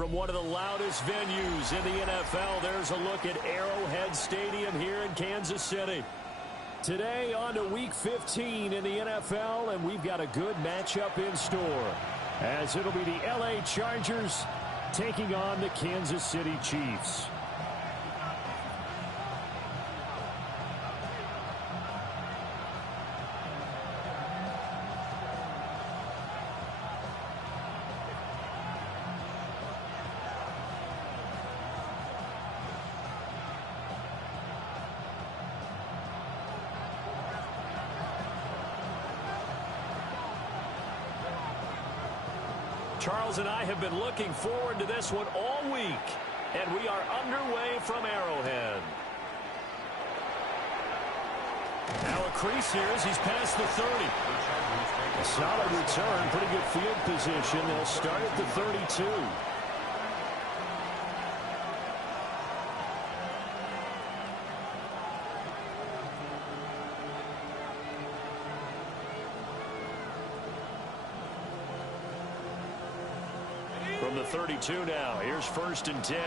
From one of the loudest venues in the NFL, there's a look at Arrowhead Stadium here in Kansas City. Today on to Week 15 in the NFL, and we've got a good matchup in store, as it'll be the LA Chargers taking on the Kansas City Chiefs. Charles and I have been looking forward to this one all week, and we are underway from Arrowhead. Now a crease here as he's past the 30. A solid return, pretty good field position. They'll start at the 32. From the 32 now, here's 1st and 10.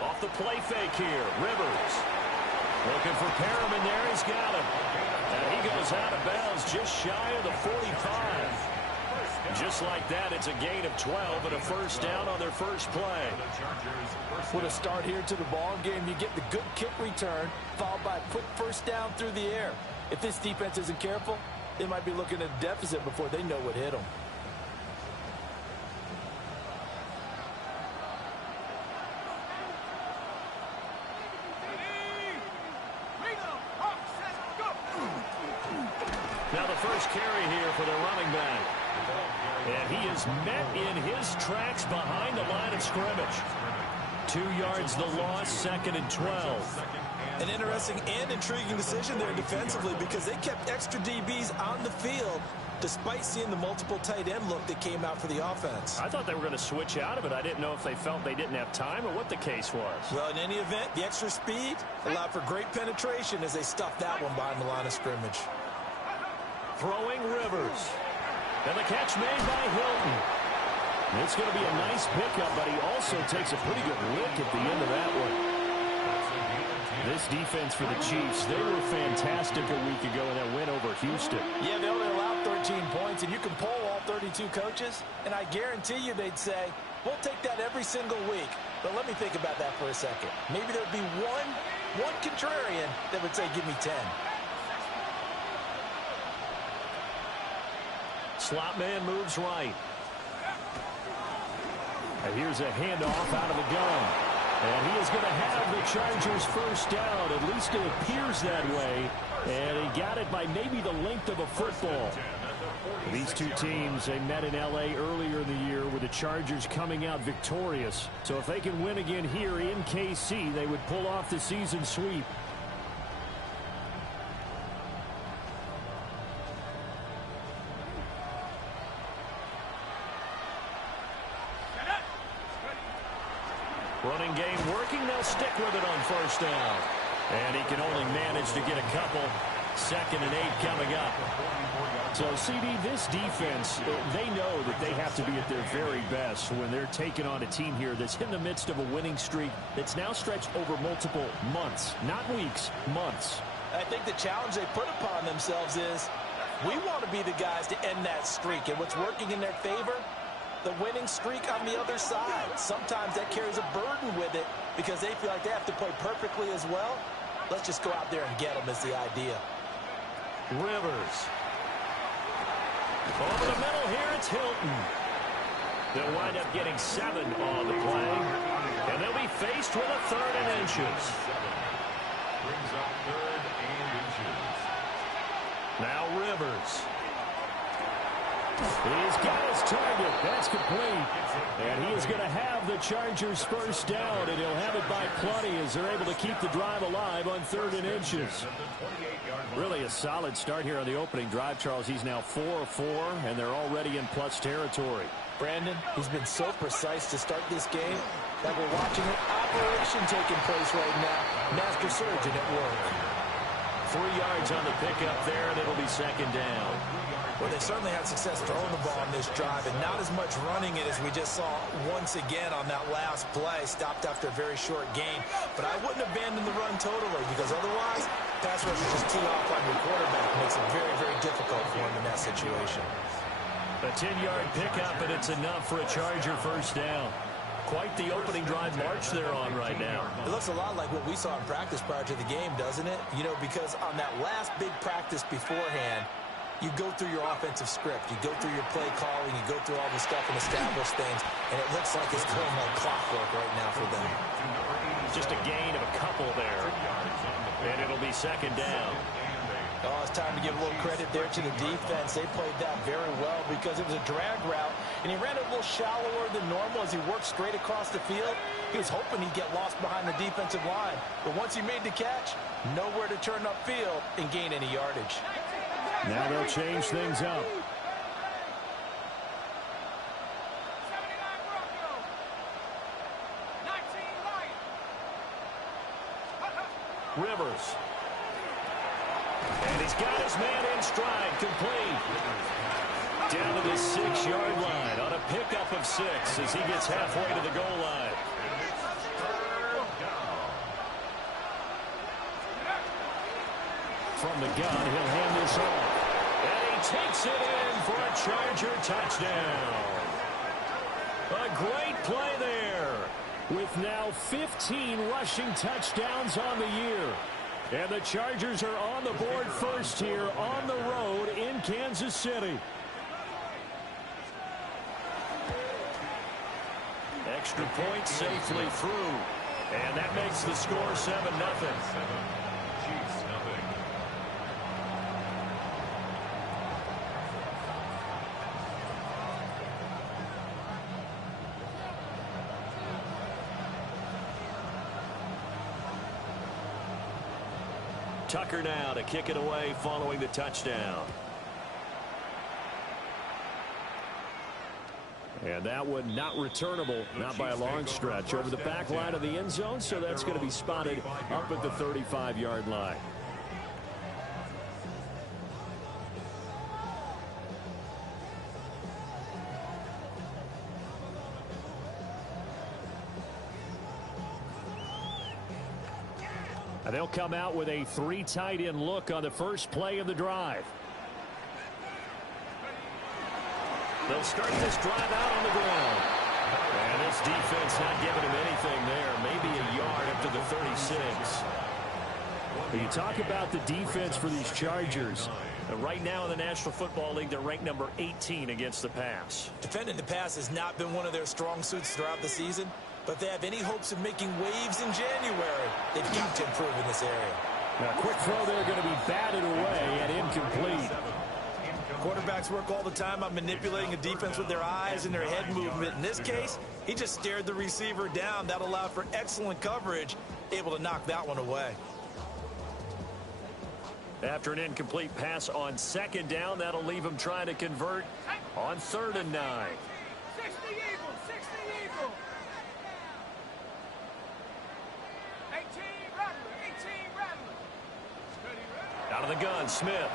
Off the play fake here, Rivers. Looking for Perriman there, he's got him. And he goes out of bounds just shy of the 45. Just like that, it's a gain of 12 and a first down on their first play. With a start here to the ball game, you get the good kick return, followed by a quick first down through the air. If this defense isn't careful, they might be looking at a deficit before they know what hit them. Now the first carry here for the running back. And he is met in his tracks behind the line of scrimmage. 2 yards the loss, 2nd and 12. An interesting and intriguing decision there defensively because they kept extra DBs on the field despite seeing the multiple tight end look that came out for the offense. I thought they were going to switch out of it. I didn't know if they felt they didn't have time or what the case was. Well, in any event, the extra speed allowed for great penetration as they stuffed that one behind the line of scrimmage. Throwing Rivers. And the catch made by Hilton. It's going to be a nice pickup, but he also takes a pretty good lick at the end of that one. This defense for the Chiefs, they were fantastic a week ago in that win over Houston. Yeah, they only allowed 13 points, and you can poll all 32 coaches, and I guarantee you they'd say, we'll take that every single week. But let me think about that for a second. Maybe there'd be one contrarian that would say, give me 10. Slot man moves right. And here's a handoff out of the gun. And he is going to have the Chargers first down. At least it appears that way. And he got it by maybe the length of a football. These two teams, they met in L.A. earlier in the year with the Chargers coming out victorious. So if they can win again here in KC, they would pull off the season sweep. Running game working. They'll stick with it on first down. And he can only manage to get a couple. 2nd and 8 coming up. So, CD, this defense, they know that they have to be at their very best when they're taking on a team here that's in the midst of a winning streak that's now stretched over multiple months. Not weeks, months. I think the challenge they put upon themselves is we want to be the guys to end that streak. And what's working in their favor? The winning streak on the other side. Sometimes that carries a burden with it because they feel like they have to play perfectly as well. Let's just go out there and get them is the idea. Rivers. Over the middle here, it's Hilton. They'll wind up getting 7 on the play. And they'll be faced with a 3rd and inches. Brings up 3rd and inches. Now Rivers. He's got his target. That's complete. And he is going to have the Chargers first down, and he'll have it by plenty as they're able to keep the drive alive on 3rd and inches. Really a solid start here on the opening drive, Charles. He's now 4 of 4, and they're already in plus territory. Brandon, he's been so precise to start this game that we're watching an operation taking place right now. Master surgeon at work. 3 yards on the pickup there, and it'll be 2nd down. Well, they certainly had success throwing the ball on this drive and not as much running it as we just saw once again on that last play. Stopped after a very short gain. But I wouldn't abandon the run totally because otherwise, pass rush will just tee off on your quarterback. Makes it very, very difficult for him in that situation. A 10-yard pickup, and it's enough for a Charger first down. Quite the opening drive march they're on right now. It looks a lot like what we saw in practice prior to the game, doesn't it? You know, because on that last big practice beforehand, you go through your offensive script. You go through your play calling. You go through all the stuff and establish things. And it looks like it's going like clockwork right now for them. Just a gain of a couple there. And it'll be second down. Oh, it's time to give a little credit there to the defense. They played that very well because it was a drag route, and he ran it a little shallower than normal as he worked straight across the field. He was hoping he'd get lost behind the defensive line. But once he made the catch, nowhere to turn upfield and gain any yardage. Now they'll change things up. Rivers. And he's got his man in stride, complete. Down to the 6-yard line on a pickup of 6 as he gets halfway to the goal line. From the gun, he'll hand this off. And he takes it in for a Charger touchdown. A great play there, with now 15 rushing touchdowns on the year. And the Chargers are on the board first here on the road in Kansas City. Extra point safely through. And that makes the score 7-0. Tucker now to kick it away following the touchdown. And that one not returnable, not by a long stretch, over the back line of the end zone, so that's going to be spotted up at the 35-yard line. And they'll come out with a 3 tight end look on the first play of the drive. They'll start this drive out on the ground. And this defense not giving him anything there. Maybe a yard up to the 36. When you talk about the defense for these Chargers, right now in the National Football League, they're ranked number 18 against the pass. Defending the pass has not been one of their strong suits throughout the season. But if they have any hopes of making waves in January, they've got to improve in this area. Now, quick throw there going to be batted away and incomplete. Quarterbacks work all the time on manipulating a defense with their eyes and their head movement. In this case, he just stared the receiver down. That allowed for excellent coverage, able to knock that one away. After an incomplete pass on second down, that'll leave him trying to convert on 3rd and 9. 60 Eagles, 60 Eagles. 18 Rattler. Out of the gun, Smith.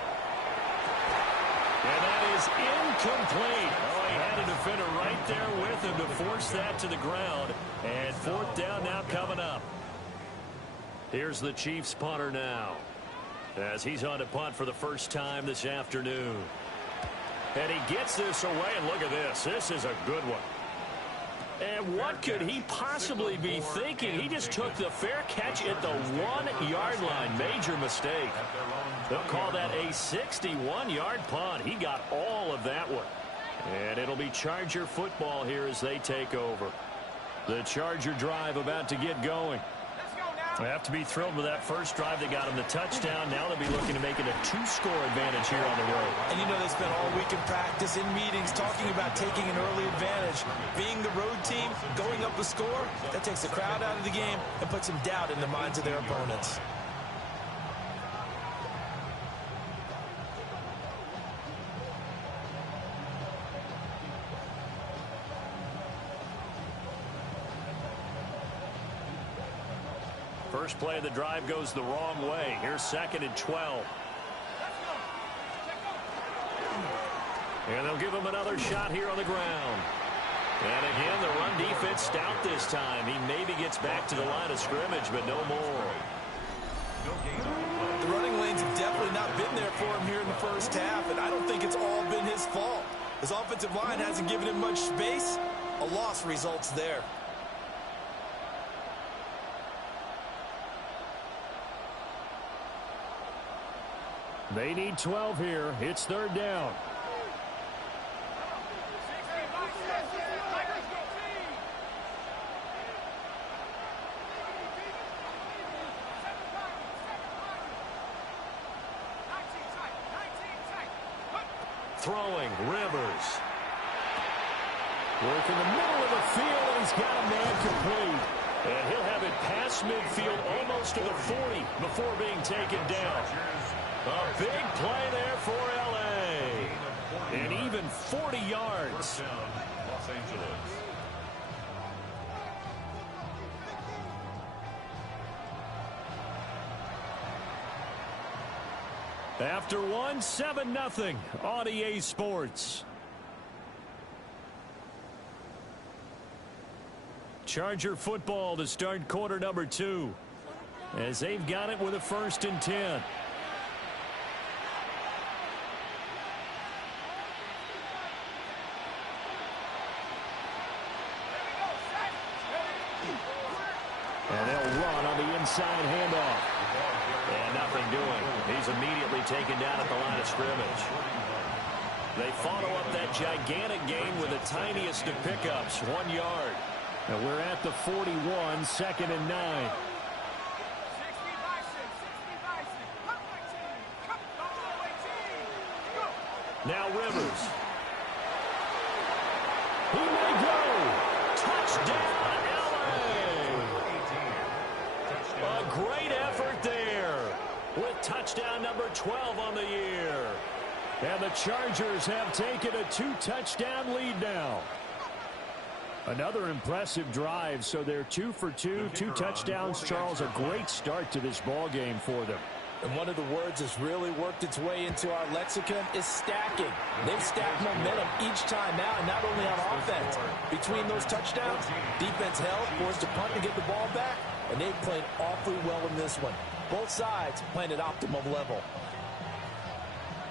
And that is incomplete. Oh, he had a defender right there with him to force that to the ground. And 4th down now coming up. Here's the Chiefs punter now, as he's on to punt for the first time this afternoon. And he gets this away, and look at this. This is a good one. And what could he possibly be thinking? He just took the fair catch at the 1-yard line. Major mistake. They'll call that a 61-yard punt. He got all of that one. And it'll be Charger football here as they take over. The Charger drive about to get going. They have to be thrilled with that first drive. They got him the touchdown. Now they'll be looking to make it a 2-score advantage here on the road. And you know they spent all week in practice, in meetings, talking about taking an early advantage. Being the road team, going up a score, that takes the crowd out of the game and puts some doubt in the minds of their opponents. First play of the drive goes the wrong way. Here's 2nd and 12. And they'll give him another shot here on the ground. And again, the run defense stout this time. He maybe gets back to the line of scrimmage, but no more. The running lanes have definitely not been there for him here in the first half, and I don't think it's all been his fault. His offensive line hasn't given him much space. A loss results there. They need 12 here. It's third down. Throwing, Rivers. Work in the middle of the field, and he's got a man complete. And he'll have it past midfield almost to the 40 before being taken down. A big play there for L.A. And even 40 yards. Los Angeles. After one, 7-0 on EA Sports. Charger football to start quarter number 2. As they've got it with a 1st and 10. And they'll run on the inside handoff. And nothing doing. He's immediately taken down at the line of scrimmage. They follow up that gigantic gain with the tiniest of pickups, 1 yard. And we're at the 41, 2nd and 9. Now Rivers. He may go. Touchdown, LA. A great effort there with touchdown number 12 on the year. And the Chargers have taken a 2-touchdown lead now. Another impressive drive, so they're 2 for 2, 2 touchdowns. Charles, a great start to this ball game for them. And one of the words that's really worked its way into our lexicon is stacking. They've stacked momentum each time out, and not only on offense. Between those touchdowns, defense held, forced a punt to get the ball back, and they've played awfully well in this one. Both sides playing at optimum level.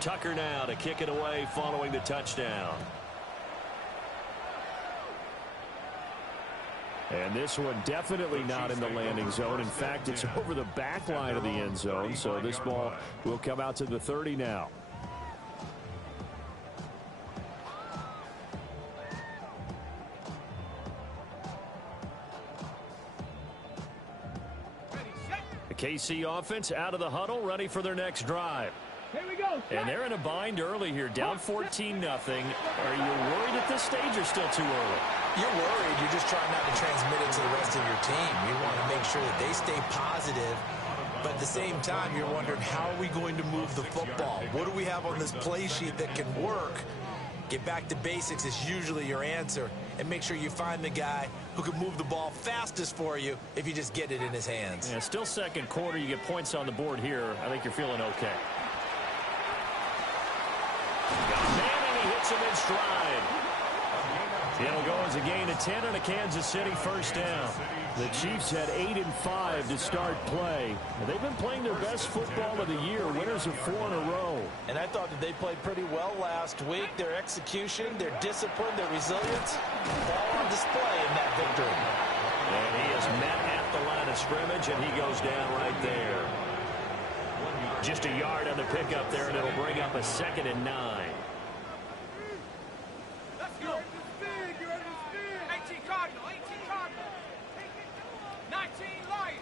Tucker now to kick it away following the touchdown. And this one definitely not in the landing zone. In fact, it's over the back line of the end zone. So this ball will come out to the 30 now. The KC offense out of the huddle, ready for their next drive. Here we go. And they're in a bind early here, down 14-0. Are you worried at this stage or still too early? You're worried. You're just trying not to transmit it to the rest of your team. You want to make sure that they stay positive. But at the same time, you're wondering, how are we going to move the football? What do we have on this play sheet that can work? Get back to basics is usually your answer. And make sure you find the guy who can move the ball fastest for you if you just get it in his hands. Yeah, still second quarter. You get points on the board here. I think you're feeling okay. Got a man, and he hits him in stride. It'll go as a gain of 10 and a Kansas City first down. The Chiefs had 8-5 to start play. They've been playing their best football of the year, winners of 4 in a row. And I thought that they played pretty well last week. Their execution, their discipline, their resilience, all on display in that victory. And he is met at the line of scrimmage, and he goes down right there. Just a yard on the pickup there, and it'll bring up a 2nd and 9. Let's go. You're ready to spin. 18 Cardinal. 18 Cardinal. 19 Lion.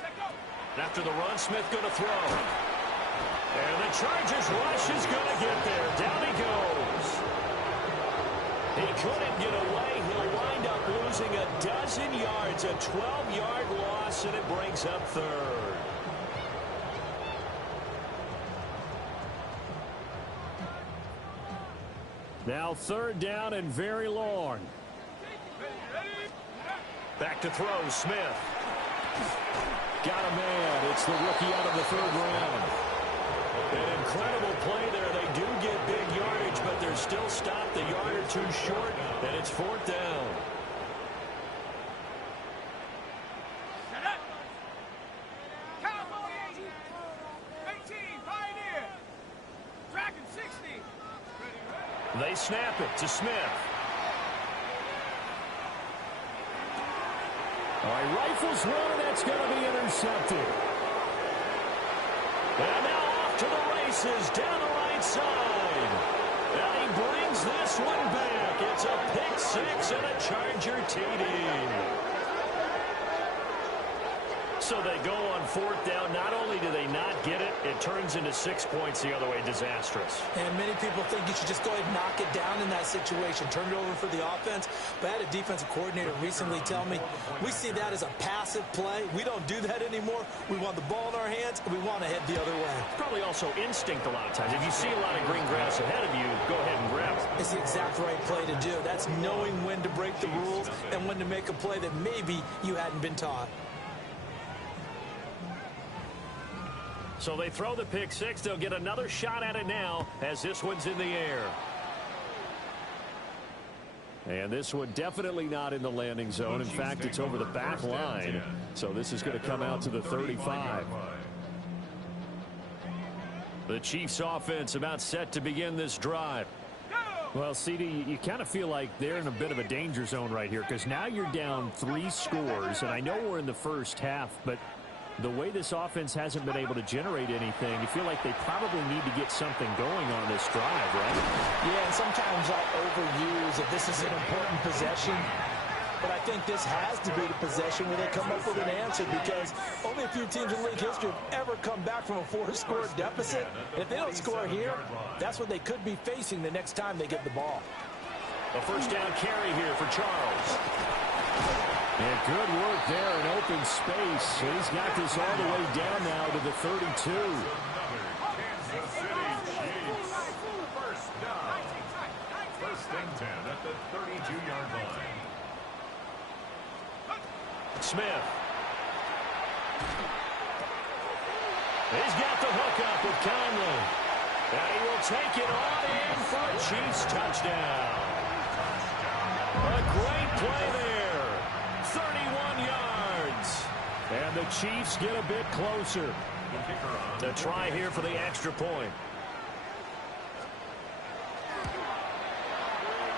Take over. After the run, Smith going to throw. And the Chargers rush is going to get there. Down he goes. He couldn't get away. He'll wind up losing a dozen yards, a 12-yard loss, and it brings up third. Now third down and very long. Back to throw, Smith. Got a man. It's the rookie out of the third round. An incredible play there. They do get big still stopped a yard or two short, and it's 4th down. Set up. Cowboy 18, Pioneer. Dragon 60. They snap it to Smith. All right, rifles one, and that's going to be intercepted. And now off to the races down the right side. And he brings this one back. It's a pick six and a Charger TD. So they go on 4th down. Not only do they not get it, it turns into 6 points the other way. Disastrous. And many people think you should just go ahead and knock it down in that situation. Turn it over for the offense. But I had a defensive coordinator recently tell me, we see that as a passive play. We don't do that anymore. We want the ball in our hands, and we want to head the other way. Probably also instinct a lot of times. If you see a lot of green grass ahead of you, go ahead and grab it. It's the exact right play to do. That's knowing when to break the rules and when to make a play that maybe you hadn't been taught. So they throw the pick six. They'll get another shot at it now as this one's in the air. And this one definitely not in the landing zone. In fact, it's over the back line. So this is going to come out to the 35. The Chiefs offense about set to begin this drive. Well, CD, you kind of feel like they're in a bit of a danger zone right here because now you're down 3 scores. And I know we're in the first half, but the way this offense hasn't been able to generate anything, you feel like they probably need to get something going on this drive, right? Yeah, and sometimes I'll overuse that this is an important possession. But I think this has to be the possession where they come up with an answer because only a few teams in league history have ever come back from a 4-score deficit. And if they don't score here, that's what they could be facing the next time they get the ball. A first down carry here for Charles. And good work there in open space. He's got this all the way down now to the 32. Kansas City Chiefs. First down. 1st and 10 at the 32-yard line. Smith. He's got the hook up with Conley. And he will take it on in for a Chiefs touchdown. A great play there. 31 yards. And the Chiefs get a bit closer. The try here for the extra point.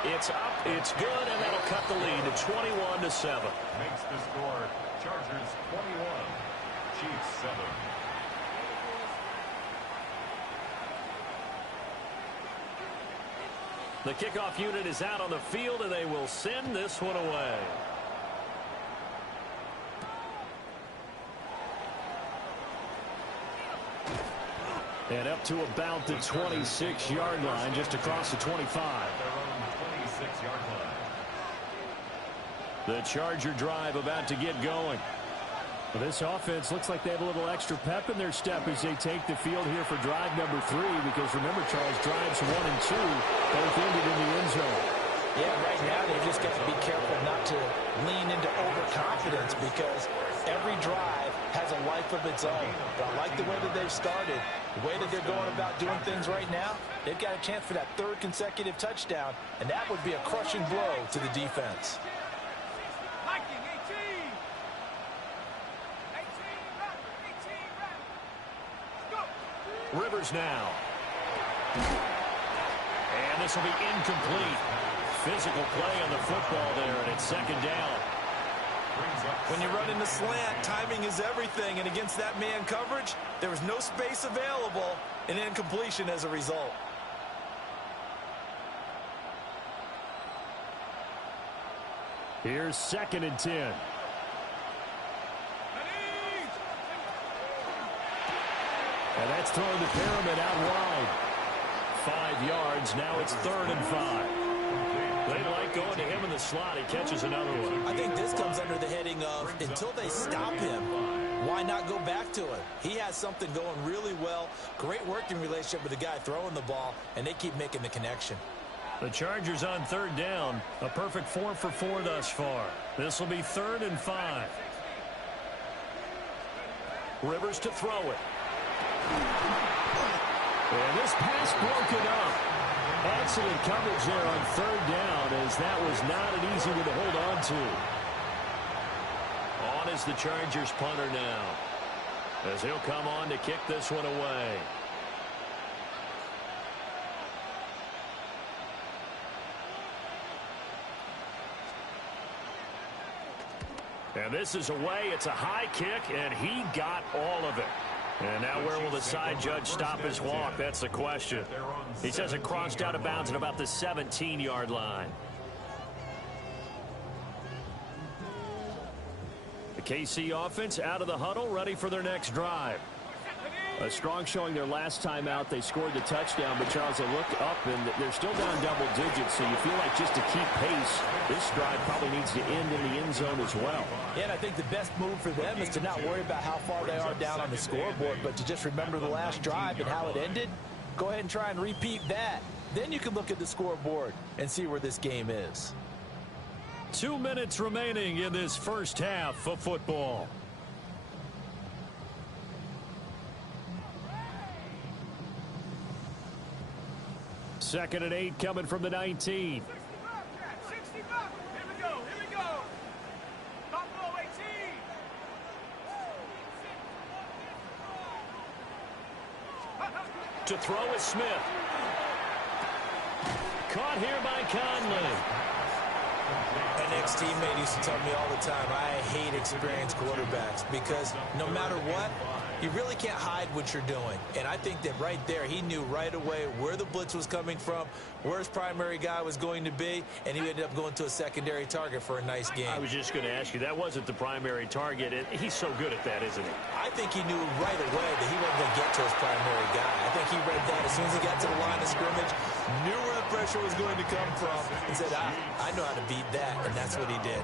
It's up, it's good, and that'll cut the lead to 21-7. Makes the score Chargers 21, Chiefs 7. The kickoff unit is out on the field, and they will send this one away. And up to about the 26-yard line, just across the 25. Their own 26-yard line. The Charger drive about to get going. Well, this offense looks like they have a little extra pep in their step as they take the field here for drive number 3, because remember, Charles, drives 1 and 2 both ended in the end zone. Yeah, right now they've just got to be careful not to lean into overconfidence because every drive has a life of its own. But I like the way that they've started, the way that they're going about doing things right now. They've got a chance for that 3rd consecutive touchdown, and that would be a crushing blow to the defense. Viking 18. 18, Rivers now. And this will be incomplete. Physical play on the football there, and it's 2nd down. When you run in the slant, timing is everything, and against that man coverage, there was no space available, and incompletion as a result. Here's 2nd and 10. And that's throwing the pyramid out wide. 5 yards. Now it's 3rd and 5. They like going to him in the slot. He catches another one. I think this comes under the heading of until they stop him, why not go back to it? He has something going really well. Great working relationship with the guy throwing the ball, and they keep making the connection. The Chargers on 3rd down. A perfect 4 for 4 thus far. This will be 3rd and 5. Rivers to throw it. And this pass broken up. Excellent coverage there on third down, as that was not an easy one to hold on to. On is the Chargers punter now, as he'll come on to kick this one away. And this is away. It's a high kick, and he got all of it. And now where will the side judge stop his walk? That's the question. He says it crossed out of bounds at about the 17-yard line. The KC offense out of the huddle, ready for their next drive. A strong showing their last time out. They scored the touchdown, but Charles, they look up, and they're still down double digits, so you feel like just to keep pace, this drive probably needs to end in the end zone as well. Yeah, and I think the best move for them is to not worry about how far they are down on the scoreboard, but to just remember the last drive and how it ended. Go ahead and try and repeat that. Then you can look at the scoreboard and see where this game is. 2 minutes remaining in this first half of football. Second and 8 coming from the 19. 60 bucks. Here we go. Here we go. Buffalo 18. To throw is Smith. Caught here by Conley. An ex-teammate used to tell me all the time, I hate experienced quarterbacks because no matter what, you really can't hide what you're doing. And I think that right there, he knew right away where the blitz was coming from, where his primary guy was going to be, and he ended up going to a secondary target for a nice game. I was just going to ask you, that wasn't the primary target. He's so good at that, isn't he? I think he knew right away that he wasn't going to get to his primary guy. I think he read that as soon as he got to the line of scrimmage, knew where the pressure was going to come from, and said, I know how to beat that, and that's what he did.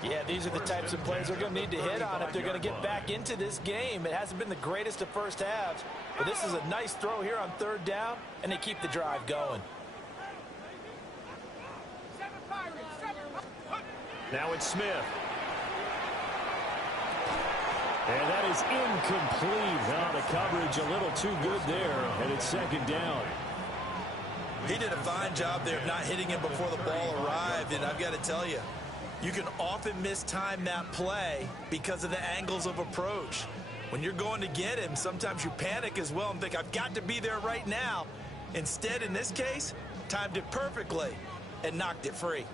Yeah, these are the types of plays they're going to need to hit on if they're going to get back into this game. It hasn't been the greatest of first halves, but this is a nice throw here on third down, and they keep the drive going. Now it's Smith. And that is incomplete. Now the coverage a little too good there, and it's second down. He did a fine job there of not hitting him before the ball arrived, and I've got to tell you, you can often mistime that play because of the angles of approach. When you're going to get him, sometimes you panic as well and think, I've got to be there right now. Instead, in this case, timed it perfectly and knocked it free.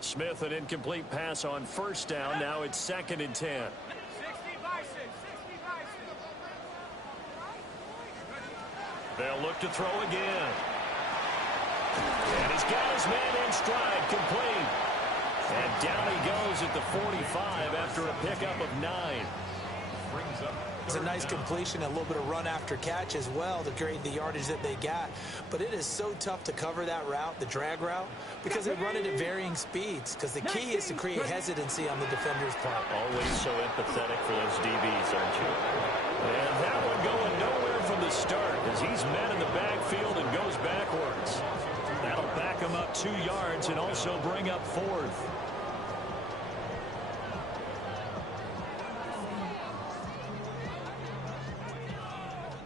Smith, an incomplete pass on first down. Now it's second and 10. 60 Bison. They'll look to throw again. And he's got his man in stride, complete. And down he goes at the 45 after a pickup of 9. It's a nice completion, a little bit of run after catch as well to create the yardage that they got. But it is so tough to cover that route, the drag route, because they run it at varying speeds. Because the key is to create hesitancy on the defender's part. Always so empathetic for those DBs, aren't you? And that one going nowhere from the start as he's met in the backfield and goes backwards. That'll back him up 2 yards and also bring up fourth.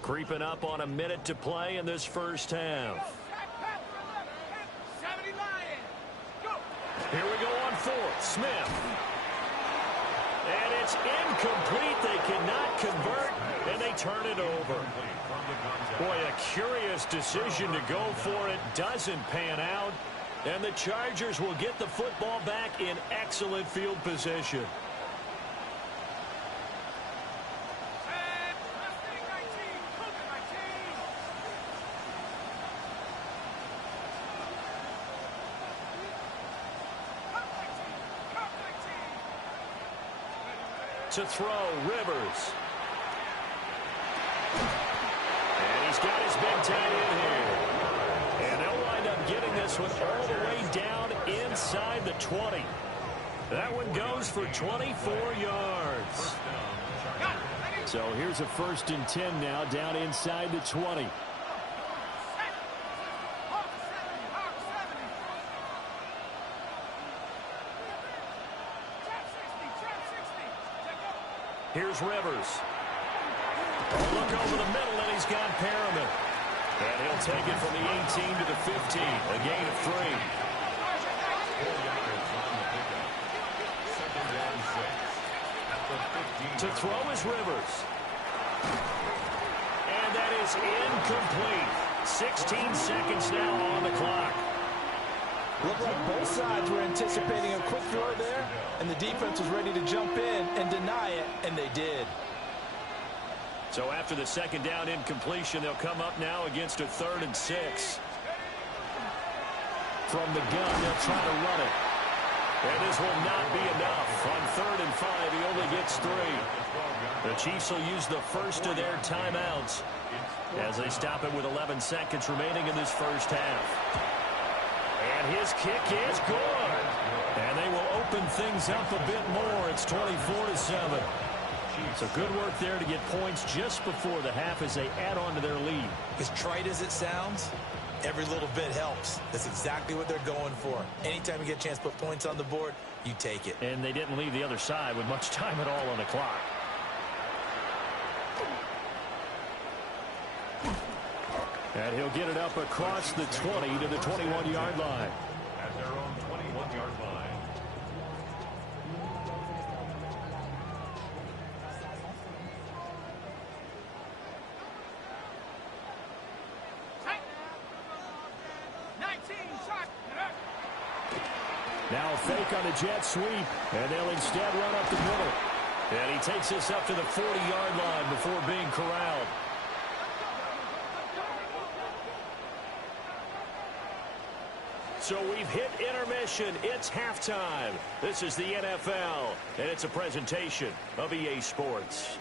Creeping up on a minute to play in this first half. 70 Lions. Go. Here we go on fourth. Smith. And it's incomplete. They cannot convert, and they turn it over. Boy, a curious decision to go for it. Doesn't pan out. And the Chargers will get the football back in excellent field position. To throw, Rivers. And he's got his big tight end here. And they'll wind up getting this one all the way down inside the 20. That one goes for 24 yards. So here's a 1st and 10 now down inside the 20. Here's Rivers. Look over the middle, and he's got Perriman. And he'll take it from the 18 to the 15. A gain of 3. 4 yards on the pickup. Second down 6. At the 15. To throw is Rivers. And that is incomplete. 16 seconds now on the clock. Looked like both sides were anticipating a quick throw there, and the defense was ready to jump in and deny it, and they did. So after the second down incompletion, they'll come up now against a 3rd and 6. From the gun, they'll try to run it. And this will not be enough. On 3rd and 5, he only gets 3. The Chiefs will use the first of their timeouts as they stop it with 11 seconds remaining in this first half. And his kick is good. And they will open things up a bit more. It's 24-7. So good work there to get points just before the half as they add on to their lead. As trite as it sounds, every little bit helps. That's exactly what they're going for. Anytime you get a chance to put points on the board, you take it. And they didn't leave the other side with much time at all on the clock. And he'll get it up across the 20 to the 21-yard line. At their own 21-yard line. Now a fake on a jet sweep, and they'll instead run up the middle. And he takes this up to the 40-yard line before being corralled. So we've hit intermission. It's halftime. This is the NFL, and it's a presentation of EA Sports.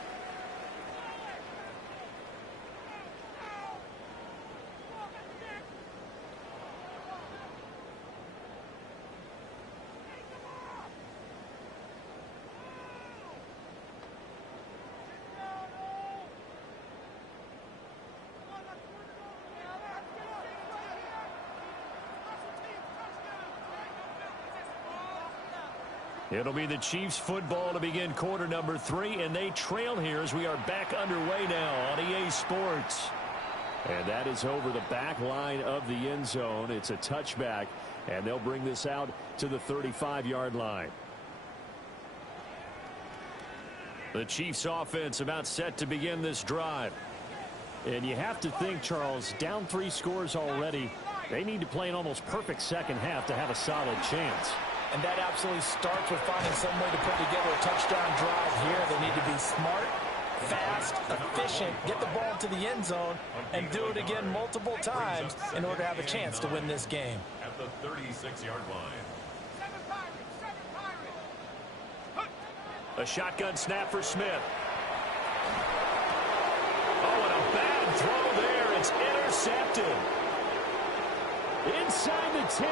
It'll be the Chiefs football to begin quarter number 3, and they trail here as we are back underway now on EA Sports. And that is over the back line of the end zone. It's a touchback, and they'll bring this out to the 35-yard line. The Chiefs offense about set to begin this drive. And you have to think, Charles, down 3 scores already. They need to play an almost perfect second half to have a solid chance. And that absolutely starts with finding some way to put together a touchdown drive here. They need to be smart, fast, efficient, get the ball to the end zone, and do it again multiple times in order to have a chance to win this game. At the 36-yard line. A shotgun snap for Smith. Oh, and a bad throw there. It's intercepted. Inside the 10.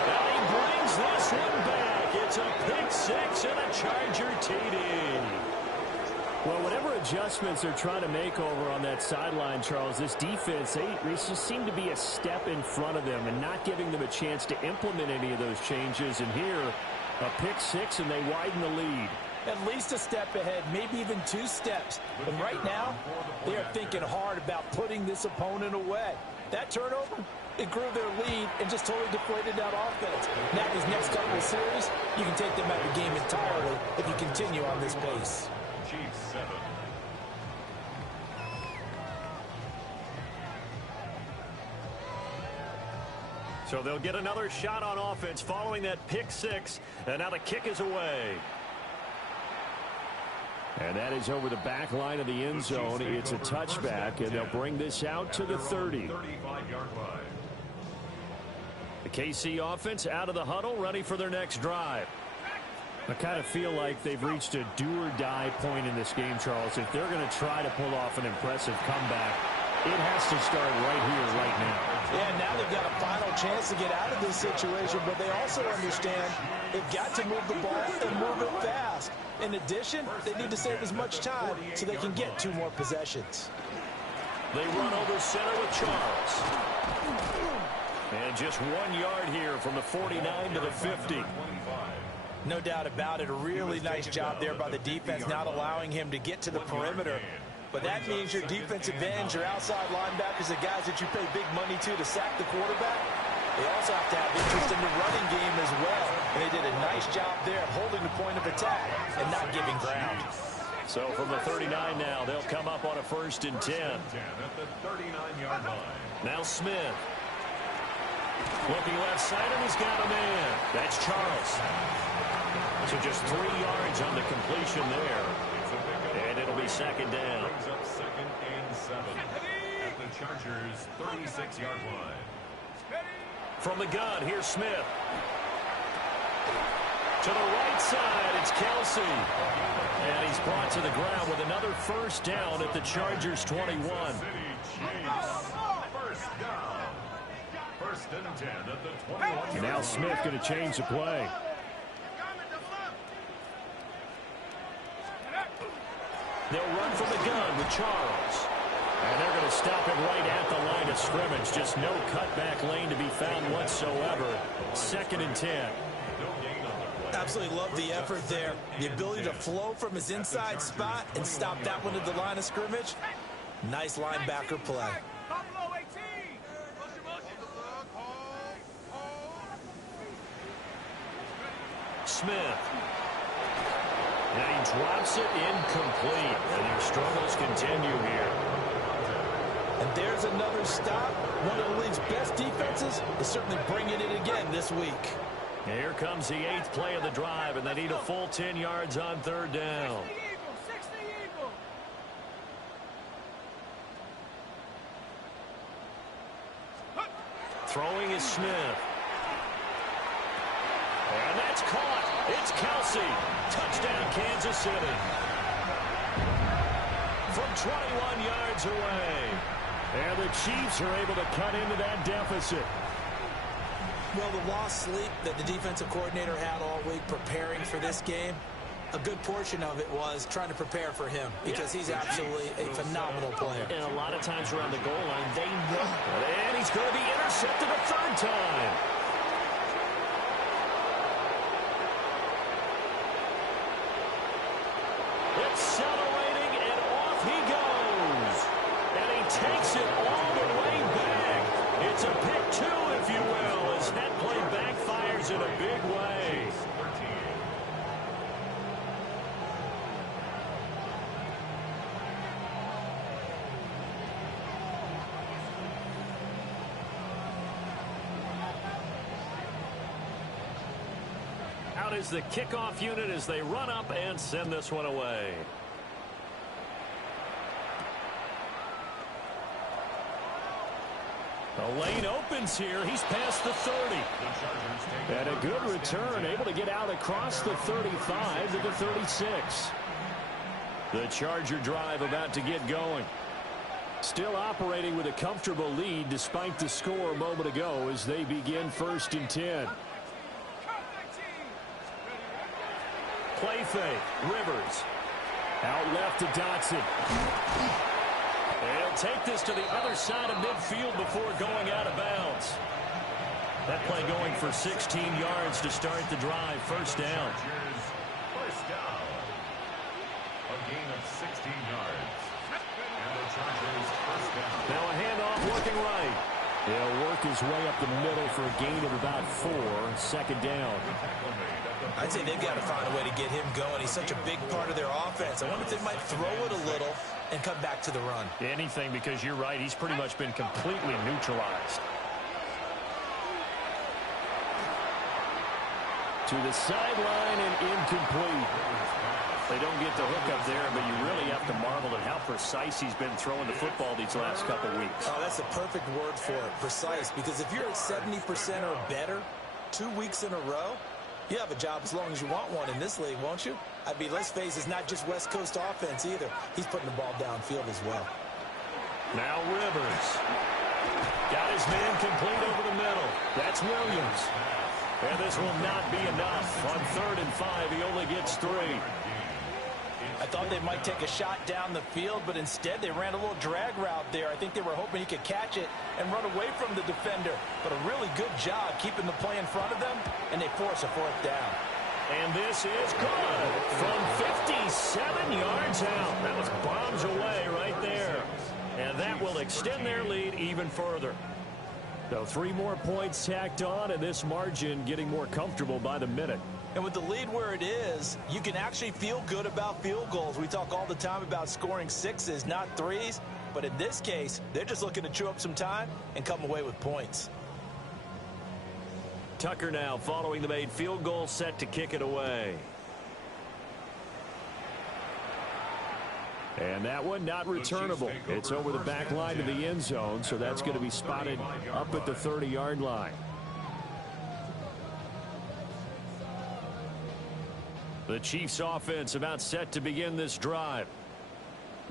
And he brings this one back. It's a pick 6 and a Charger TD. Well, whatever adjustments they're trying to make over on that sideline, Charles, this defense, they just seem to be a step in front of them and not giving them a chance to implement any of those changes. And here, a pick 6, and they widen the lead. At least a step ahead, maybe even 2 steps. And right now, they are thinking hard about putting this opponent away. That turnover, it grew their lead and just totally deflated that offense. Now these next couple of series, you can take them out of the game entirely if you continue on this pace. Chiefs 7. So they'll get another shot on offense following that pick 6, and now the kick is away. And that is over the back line of the end zone. It's a touchback, and they'll bring this out to the 30. 35-yard line. The KC offense out of the huddle, ready for their next drive. I kind of feel like they've reached a do-or-die point in this game, Charles. If they're going to try to pull off an impressive comeback, it has to start right here, right now. Yeah, now they've got a final chance to get out of this situation, but they also understand they've got to move the ball and move it fast. In addition, they need to save as much time so they can get 2 more possessions. They run over center with Charles. And just 1 yard here from the 49 to the 50. No doubt about it. A really nice job there by the defense, not allowing him to get to the perimeter. But that means your defensive ends, your outside linebackers, the guys that you pay big money to sack the quarterback, they also have to have interest in the running game as well. And they did a nice job there of holding the point of attack and not giving ground. So from the 39 now, they'll come up on a 1st and 10. At the 39-yard line. Now Smith. Looking left side, and he's got a man. That's Charles. So just 3 yards on the completion there. And it'll be 2nd down. Brings up 2nd and 7 at the Chargers' 36-yard line. From the gun, here's Smith. To the right side, it's Kelsey. And he's brought to the ground with another 1st down at the Chargers' 21. First down. 1st and 10 at the 21. Now Smith going to change the play. They'll run from the gun with Charles. And they're going to stop it right at the line of scrimmage. Just no cutback lane to be found whatsoever. 2nd and 10. Absolutely love the effort there. The ability to flow from his inside spot and stop that one at the line of scrimmage. Nice linebacker play. Smith. And he drops it incomplete. And their struggles continue here. And there's another stop. One of the league's best defenses is certainly bringing it again this week. Here comes the 8th play of the drive, and they need a full 10 yards on 3rd down. Throwing is Smith. And that's caught. It's Kelsey. Touchdown, Kansas City. From 21 yards away. And the Chiefs are able to cut into that deficit. Well, the lost sleep that the defensive coordinator had all week preparing for this game, a good portion of it was trying to prepare for him because he's absolutely a phenomenal player. And a lot of times around the goal line, they know. And he's going to be intercepted a 3rd time. Accelerating, and off he goes. And he takes it all the way back. It's a pick 2, if you will, as that play backfires in a big way. Out is the kickoff unit as they run up and send this one away. The lane opens here. He's past the 30. And a good return, able to get out across the 35 to the 36. The Charger drive about to get going. Still operating with a comfortable lead despite the score a moment ago as they begin 1st and 10. Play fake. Rivers. Out left to Dotson. He'll take this to the other side of midfield before going out of bounds. That play going for 16 yards to start the drive. 1st down. First down. A gain of 16 yards. And the Chargers' 1st down. Now a handoff working right. He'll work his way up the middle for a gain of about 4. 2nd down. I'd say they've got to find a way to get him going. He's such a big part of their offense. I wonder if they might throw it a little and come back to the run. Anything, because you're right. He's pretty much been completely neutralized. To the sideline and incomplete. They don't get the hook up there, but you really have to marvel at how precise he's been throwing the football these last couple weeks. Oh, that's the perfect word for it, precise, because if you're at 70% or better 2 weeks in a row, you have a job as long as you want one in this league, won't you? I mean, let's face it, it's not just West Coast offense either. He's putting the ball downfield as well. Now Rivers. Got his man complete over the middle. That's Williams. And this will not be enough. On 3rd and 5, he only gets 3. I thought they might take a shot down the field, but instead they ran a little drag route there. I think they were hoping he could catch it and run away from the defender. But a really good job keeping the play in front of them, and they force a 4th down. And this is good from 57 yards out. That was bombs away right there. And that will extend their lead even further. So 3 more points tacked on, and this margin getting more comfortable by the minute. And with the lead where it is, you can actually feel good about field goals. We talk all the time about scoring 6s, not 3s. But in this case, they're just looking to chew up some time and come away with points. Tucker now following the made field goal, set to kick it away. And that one not returnable. It's over the back line to the end zone, so that's going to be spotted up at the 30-yard line. The Chiefs offense about set to begin this drive.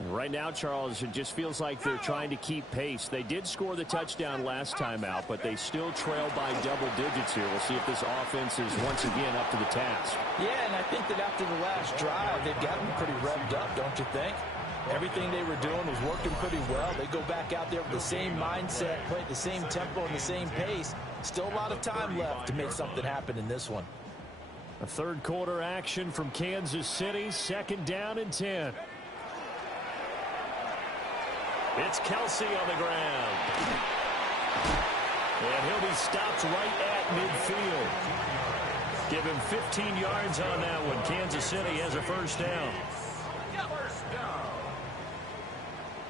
Right now, Charles, it just feels like they're trying to keep pace. They did score the touchdown last time out, but they still trail by double digits here. We'll see if this offense is once again up to the task. Yeah, and I think that after the last drive, they've gotten pretty revved up, don't you think? Everything they were doing was working pretty well. They go back out there with the same mindset, play at the same tempo and the same pace. Still a lot of time left to make something happen in this one. A third quarter action from Kansas City, 2nd down and 10. It's Kelsey on the ground. And he'll be stopped right at midfield. Give him 15 yards on that one. Kansas City has a first down. First down.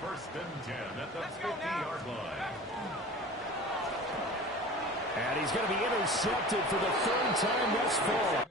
1st and 10 at the 50-yard line. And he's going to be intercepted for the 3rd time thus far.